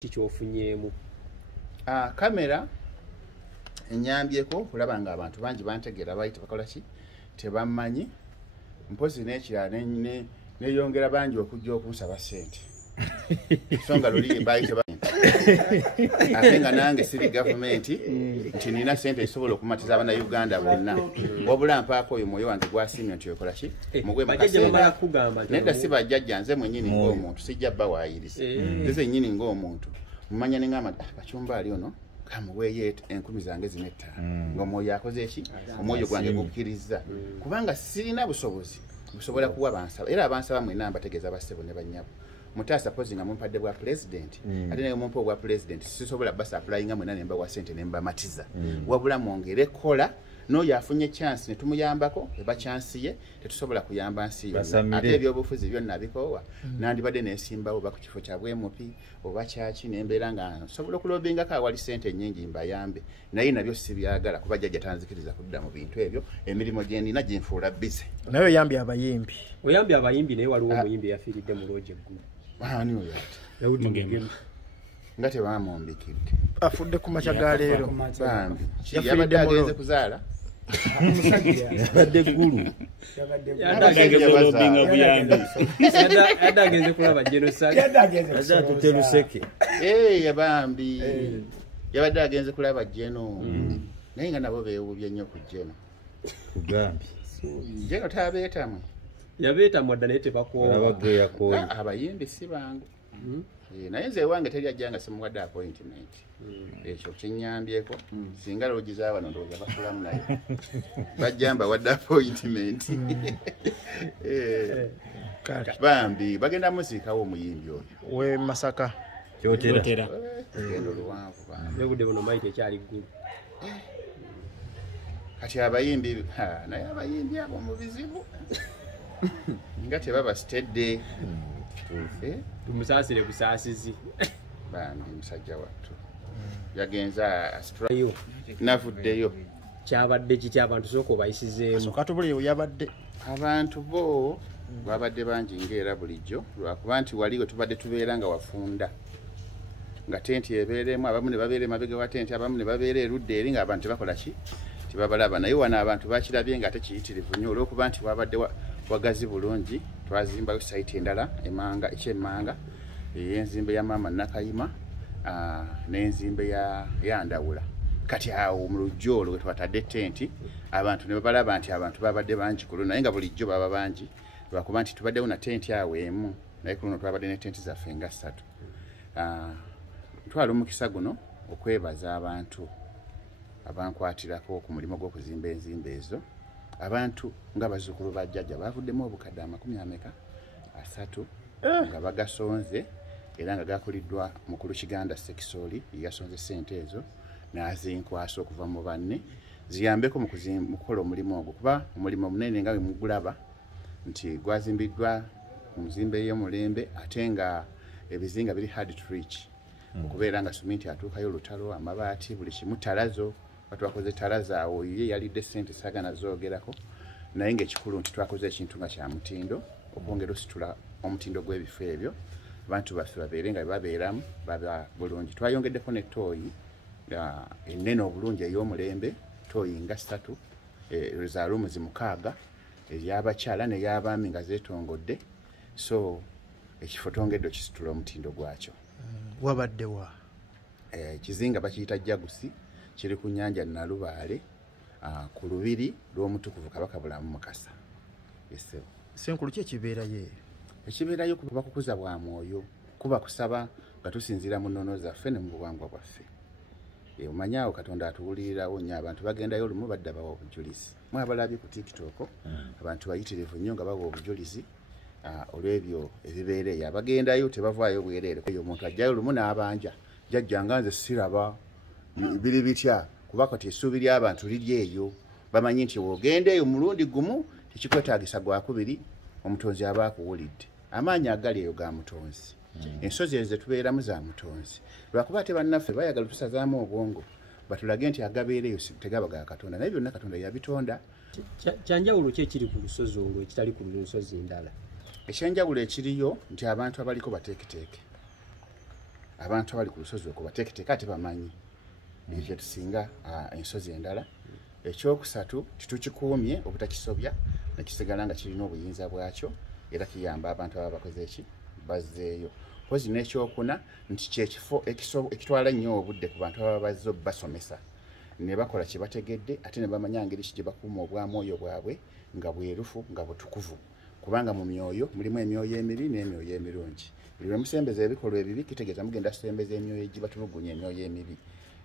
Kichofunyemu kamera enyambyeko okulaba nga abantu bangi bantegera bayita bakola ki tebamanyi mpozi n'ekirala neyongera bangi okujja okunsaba ssente songa luli bayita ate nga nange siri gavumenti nti nina ssente esobola okumatiza abana Uganda bonna wabula mpaako oyo mwoyo wange gwasimye nti okola ki mugwe bamala kugamba nedda si bajjajja nze mwennyini ng'omuntu sijja bawaayiriza nze nnyini ng'omuntu mumanya ne ngamba kachumba ali ono kamuweeye 10 zange zine 5 ng'omwoyo akoze eki omwoyo gwange gukkiriza kubanga sirina busobozi busobola kuwa bansaba era abansaba mwena mbategeeza bassebo ne bannyabo mutaasa pozi nga mumpadde bwa president ate naye mumpa obwa president sisobola basa applyinga mwena ne mbawa ssente ne mbamatiza wabula mwongere kola n'oyo afunye chance ne tumuyambako eba chance ye tetusobola kuyamba nsi ate ebyobufuzi byonna bikoowa nandibadde nesimbawo oba ku kifo kya bwemupi oba kyaki nembeera nga nsobola okulobingako awali ssente nnyingi mbayambe naye nabyo sibyagala kuba jjajja tanzikiriza kudda mu bintu ebyo emirimu gye nina ginfuula bize naye oyambye abayimbi naye waliwo omuyimbi yafiiridde mu looje eggulu ani oyo ati nga tebamumbikidde afudde ku makya ga leero bambi yabadde agenze kuzaala yabadde eggulu yadde agenze kulaba genocide luseke yabambi yabadde agenze kulaba jeno naye nga nabo beewubye nnyo ku jeno kugambye jeno tabeetamwe yabeetamwe dda naye tebakoowa abayimbi si bangu naye nze ewange teri ajjanga simuwadde appointment ekyo kinyambyeko singa loogi zaawano ndowooza basulamu naye bajjamba wadde appointment bambi bagenda musiikawo omuyimbi oyo we Masaka kyotera gendo luwanvu bambi nebudde buno maiti ekyali ggulu kati abayimbi naye abayimbi abo mu bizibu nga tebaba sitedde tumusaasire busaasizi bambi musajja wattu yagenza asitulayo navuddeyo kyabadde kiki abantu sooka obayisizeemu soka tubule yabadde abantu bo babadde bangi ngaera bulijjo lwakuba nti waliwe tubadde tubeera nga wafunda nga tenti ebeeremu abamu ne babeera emabega wa tenti abamu ne babeera erudda eri nga abantu tebakola ki tebabalaba naye wano abantu bakirabye nga tekiyitirivu nnyo olw'okuba nti wabadde wagazi bulungi twazimbayo sayiti endala ekyemmanga ey'enzimbe ya maama Nakayima n'enzimbe ya Ndawula kati awo mu lujjo olwo we twatadde tenti abantu ne babalaba nti abantu babadde bangi ku luno naye nga bulijjo baba bangi lwakuba nti tubaddewo na tenti awo emu naye ku luno twabadde ne tenti zaffe nga 3 twala omukisa guno okwebaza abantu abankwatirako ku mulimu gw'okuzimba enzimba ezo abantu nga bazzukulu ba jjajja bavuddemu obukadde 3 nga bagasonze era nga gakuliddwa mukulu Kiganda Sekisoli yasonze ssente ezo n'azinkwasa okuva mu banne ziyambeko mu kukola omulimu ogwo kuba omulimu munene nga bwe mugulaba nti gwazimbiddwa mu nzimbe y'omulembe ate nga ebizinga biri hard to reach okubeera nga suminti atuukayo olutalo amabaati buli kimu talazo batwakoze talaza awo ye yalidde ssente sagana zoogerako naye ng'ekikulu nti twakoze ekintu nga kya mutindo okwongera ositula omutindo gw'ebifo ebyo abantu baffe babeere nga babeeramu baba bulungi twayongeddeko ne tooyi ennene obulungi ey'omulembe tooyi nga 3 za rumuzi 6 ez'abakyala n'ey'abaami nga zeetongodde so ekifo twongedde okisitula omutindo gwakyo wabadde wa ekizinga bakiyita Jagusi kiri ku nnyanja Nalubaale ku lubiri lw'omutukuvu Kabaka Bulamu Mukasa senkulu ki ekibeerayo ekibeerayo kuba kukuza bwa mwoyo kuba kusaba nga tusinziira mu nnono zaffe ne mu buwangwa bwaffe omanyaawo Katonda atuwulirirawo nnyo abantu bagendayo olumu badda bawa obujulizi mwabalabye ku TikTok abantu bayitirivu nnyo nga bawa obujulizi olw'ebyo ebibeera eyo abagendayo tebavaayo bwereere eyo omuntu ajjayo olumu n'abanja jjajja nga nze siraba biri bitya kuba kati essuubi ly'abantu liri eyo bamanyi nti woogenda eyo mulundi gumu tekikwetaagisa gwakubiri omutonzi aba akuwulidde amaanyi agali eyo ga mutonzi ensozi ezo tubeeramu za mutonzi lwakuba ate bannaffe bayagala tusazaamu obwongo batulage nti agabeera eyo tegaba ga Katonda naye byonna Katonda yabitonda kyanjawulo ki ekiri ku lusozi olwo ekitali ku nsozi endala ekyenjawulo ekiriyo nti abantu abaliko bateeketeeke abantu abali ku lusozi okwo bateeketeeka ate bamanyi ekyo tusinga ensozi endala. Ekyokusatu kitukikuumye obutakisobya nekisigala nga kirina obuyinza bwakyo era kiyamba abantu ababa bakoze eki bazzeeyo. Pozi n'ekyokuna nti kyekifo ekitwala nnyo obudde ku bantu ababa bazze basomesa ne bakola kye bategedde ate ne bamanya ngeri ki gye bakuuma obwamwoyo bwabwe nga bwerufu nga butukuvu, kubanga mu myoyo mulimu emyoyo emibi n'emyoyo emirungi. Buli lwe musembeza ebikolwa ebibi kitegeeza mugenda kusembeza emyoyo egibatulugunya emyoyo emibi,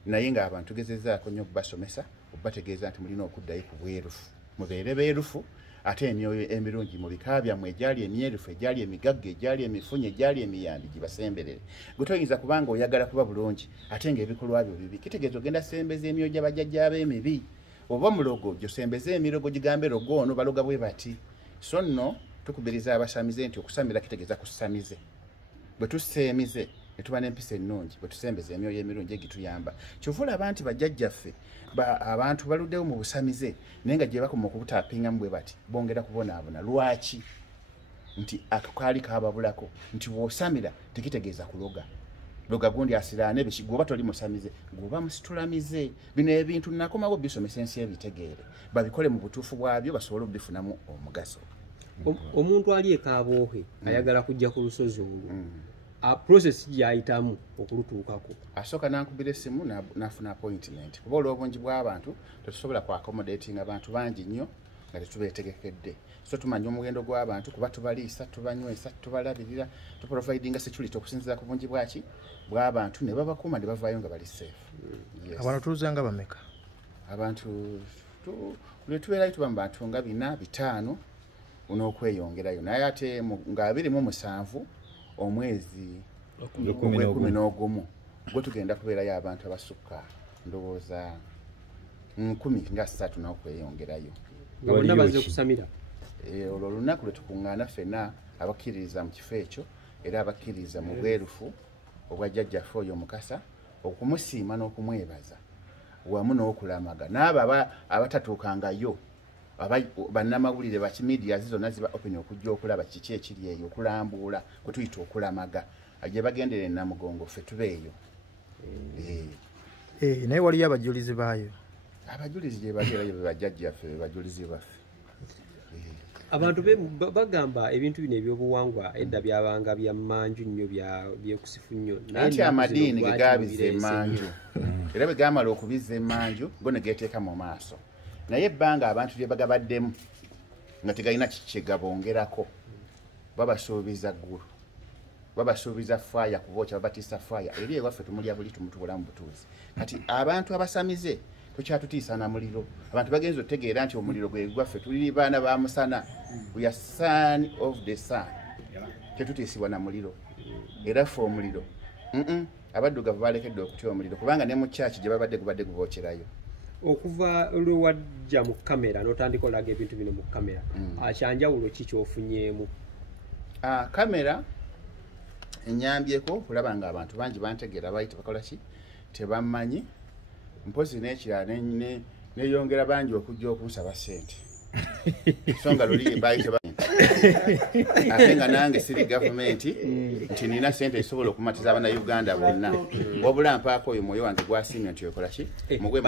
naye ng'abantu tugezezaako nnyo okubasomesa okubategeeza nti mulina okuddayo ku bwerufu, mubeere beerufu ate emyoyo emirungi mu bika byammwe egyali emyerufu egyali emigagga egyali emifunye egyali emiyambi gibasemberere. Gwe toyinza kubanga oyagala kuba bulungi ate ng'ebikolwa byo bibi, kitegeeza ogenda sembeza emyoyo gy'abajjajjaabe emibi. Oba mulogo gyosembeza emirogo gigambe logo ono baloga bwe bati. So nno tukubiriza abasamize nti okusamira kitegeeza kusamize. Bwe tuseemize ne tuba n'empisa ennungi bwe tusembeza emyoyo emirungi egituyamba. Kyovula abantu bajjajjaffe abantu baluddewo mu busamize naye nga gye bakoma okubutaapingamu bwe bati bongera kubonaabona. Lwaki? Nti akaali kababulako nti bw'osamira tekitegeeza kuloga. Loga gundi asiraane biki gwoba toli musamize gwoba musitulamize. Bino ebintu nakomawo bisomesa ensi ebitegeere babikole mu butuufu bwabyo basobole obifunamu omugaso. Omuntu ali ekaboohe ayagala kujja ku lusozi olwo process gyayitamu okulutuukako. Asooka nankubira essimu nafuna appointment kuba olw'obungi bw'abantu tetusobola ku accommodating abantu bangi nnyo nga tetubeetegekedde. So tumanya omugendo gw'abantu kuba tubaliisa tubanywesa tubalabirira tuprovidinga security okusinziira ku bungi bw'abantu ne babakuuma ne bavaayo nga bali safe. Abantu tuuza nga bameka? Abantu buli tubeerayo tuba mu bantu nga 4 5 n'okweyongerayo naye ate nga 27 omwezi ogw'11 gwe tugenda kubeerayo abantu abasukka ndowooza 13 n'okweyongerayo. Nga bonna bazze kusamira. Olwo olunaku lwe tukuŋŋaana ffenna abakkiririza mu kifo ekyo era abakkiririza mu bwerufu obwa jjajjaffe oyo Mukasa okumusiima n'okumwebaza wamu n'okulamaga n'abo abatatuukangayo bannamawulire bakimidiya zizonna ziba open okujja okulaba kiki ekiri eyo okulambuula kwe tuyita okulamaga gye bagendera Namugongo ffe tubeeyo. Naye waliyo abajulizi baayo? Abajulizi gye babeerayo be bajjajjaffe be bajulizi baffe. Abantu bagamba ebintu bino ebyobuwangwa edda byabanga bya mmanju nnyo byekusifu nnyo. Anti amadiini ge gabiza emmanju era bwe gamala okubiza emmanju go ne geeteeka mu maaso naye ebbanga abantu lye bagabaddemu nga tegalina kiki gabongerako babasuubiza ggulu babasuubiza faya kubookya babatiisa faya eri ewaffe tumulya buli tumutubula mu butuuzi. Kati abantu abasamize tokyatutiisa na muliro. Abantu bagenza otegeera nti omuliro gwe gwaffe tuli baana ba musana. We are son of the sun. Tetutiisibwa na muliro era ffe omuliro abaddugavu balekedde okutya omuliro kubanga ne mu kyaki gye babadde gubadde gubookerayo. Okuva lwe wajja mu kamera n'otandika olaga ebintu bino mu kamera akyanjawulo ki kyofunyeemu? Kamera enyambyeko kulaba nga abantu bangi bantegeera bayita bakola ki tebammanyi mpozi n'ekirala neyongera bangi okujja okunsaba ssente songa luli bayita ate nga nange siri gavumenti nti nina ssente ezisobola okumatiza Abannayuganda bonna wabula mpaako oyo mwoyo wange gwasiimya nti okola ki mugwe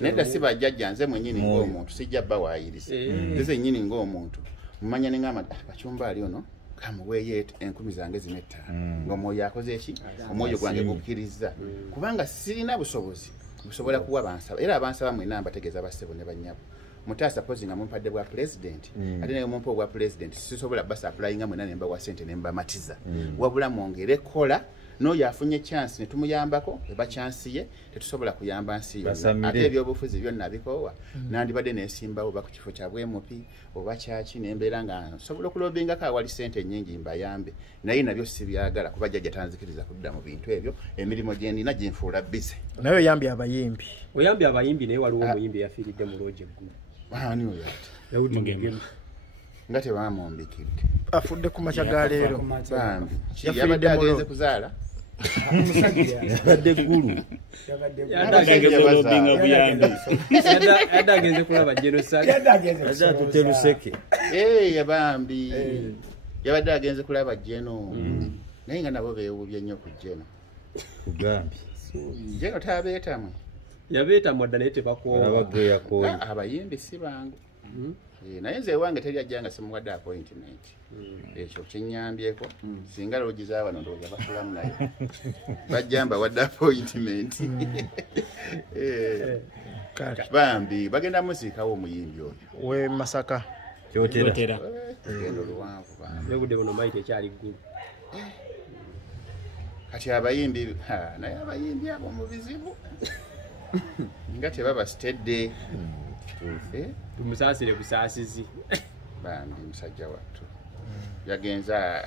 nedda si bajjajja nze mwennyini ng'omuntu sijja bba waayiriza nze nnyini ng'omuntu mumanya ne ngamba Kacumba ali ono kamuweeyo 10 zange zino 5 ng'omwoyo akoze eki omwoyo gwange gukkiriza kubanga sirina busobozi busobola kuwa bansaba era abansaba mwena mbategeeza bassebo ne bannyabo Mutaasa pozi nga mumpadde bwa president ate naye mumpa obwa president sisobola basa applyinga mwena ne mbawa ssente ne mbamatiza wabula mwongere kola n'oyo afunye chance ne tumuyambako eba chance ye tetusobola kuyamba nsi yonna ate ebyobufuzi byonna bikoowa nandibadde nesimbawo oba ku kifo kya bwemupi oba kyaki nembeera nga nsobola okulobingako awali ssente nnyingi mbayambe naye nabyo sibyagala kuba jjajja tanzikiriza kudda mu bintu ebyo emirimu gye ndina ginfuula bize. Naye oyambye abayimbi? Oyambye abayimbi naye waliwo omuyimbi yafiiridde mu looje eggulu. Ani oyo ati? Nga tebamumbikidde. Afudde ku makya ga leero. Bambi. Yabadde agenze kuzaala? Yabadde eggulu. Yadde agenze kulaba genocide. Yadde atutte luseke. Yabambi. Yabadde agenze kulaba geno. naye nga nabo beewubye nnyo ku Jeno. kugambye Jeno tabeetamwe. yabeetamwa dda naye tebakoowa abageyakoye Abayimbi si bangu. Naye nze ewange teri ajja nga simuwadde appointment. Ekyo kinnyambyeko. Singa loogi z'abano ndowooza basulamu naye. Bajja mbawadde appointment. Bambi bagenda musiikawo omuyimbi oyo. we Masaka kyotera Gendo luwanvu bambi. nebudde buno maiti ekyali ggulu Kati abayimbi naye abayimbi abo mu bizibu. Nga tebaba sitedde. tumusaasire busaasizi Bambi musajja wattu yagenza